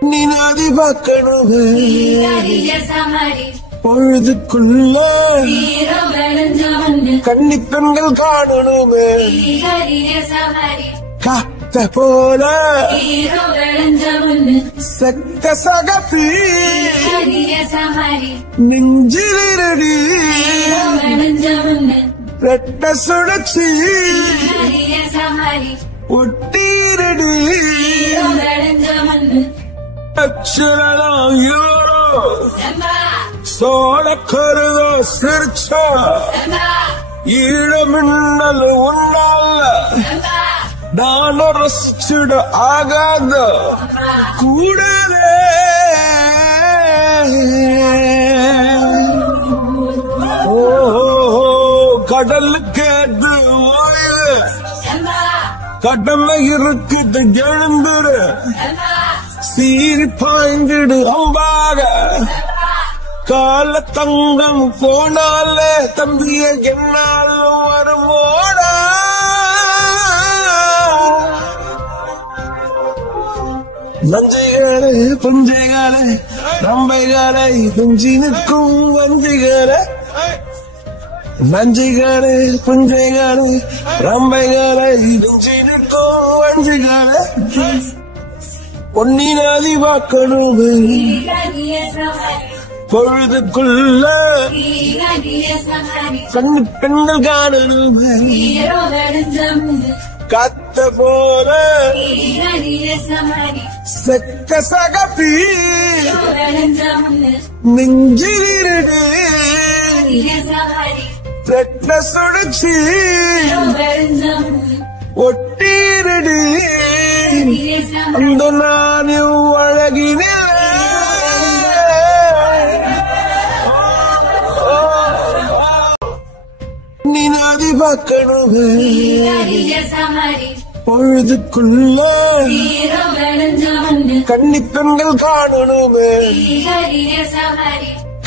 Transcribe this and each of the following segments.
நீ நதி பார்க்கணுமே பொழுதுக்குள்ள கன்னி பெண்கள் காணணுமே காத்த போல செக்க சகப்பி நெஞ்சிலிரடி ரெட்ட சுழற்சி ஒட்டீரடி அச்சரம் சோழக்கருதோ சிரிச்சா ஈழமின்னல் உன்னால நான் ரசிச்சுட ஆகாத கூடவே கடலுக்கு அது ஓய்வு கடமை இருக்குது எழுந்துடு சீறி பாய்ந்திடு அம்பாக கால தங்கம் போனாலே தம்பிய என்னாலும் வருமோடா நஞ்சைகளே புஞ்சைகளே நம்பைகளை துஞ்சி நிற்கும் வஞ்சிகளே நஞ்சிகளே புஞ்சைகளே ரம்பைகளை துஞ்சி நிற்கும் வஞ்சிகளே பொன்னி நதி பார்க்கணுமே பொழுதுக்குள்ள கண்ணு பெண்கள் காணணுமே காத்த போல செக்க சகப்பி நெஞ்சிலிரடி ரெட்ட சுழற்சி ஒட்டீரடி அந்த நான் அழகினே நீ நதி பார்க்கணுமே பொழுதுக்குள்ள கன்னி பெண்கள் காணணுமே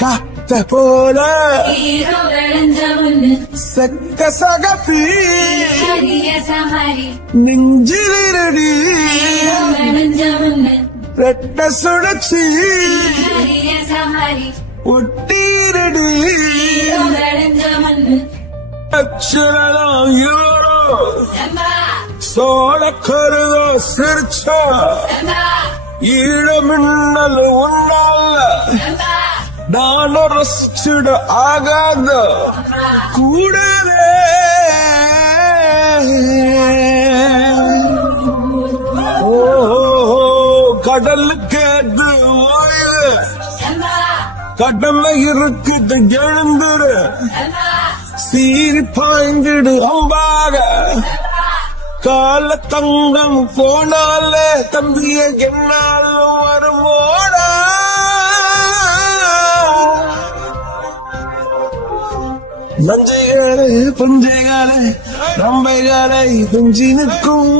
காத்த போல செக்க சகப்பி நெஞ்சிலிரடி ரெட்ட சுழற்சி ஒட்டீரடி அச்சரம் சோழக்கருதோ சிரிச்சா ஈழமின்னல் உன்னால நான் ரசிச்சுட ஆகாத கூடவே கடலுக்கு அது ஓய்வு கடமை இருக்குது எழுந்துரு சீறி பாய்ந்திடு அம்பாக கால தங்கம் போனாலே தம்பிய என்னாலும் வருமோடா நஞ்சைகளே புஞ்சைகளே நம்பைகளை துஞ்சி நிற்கும்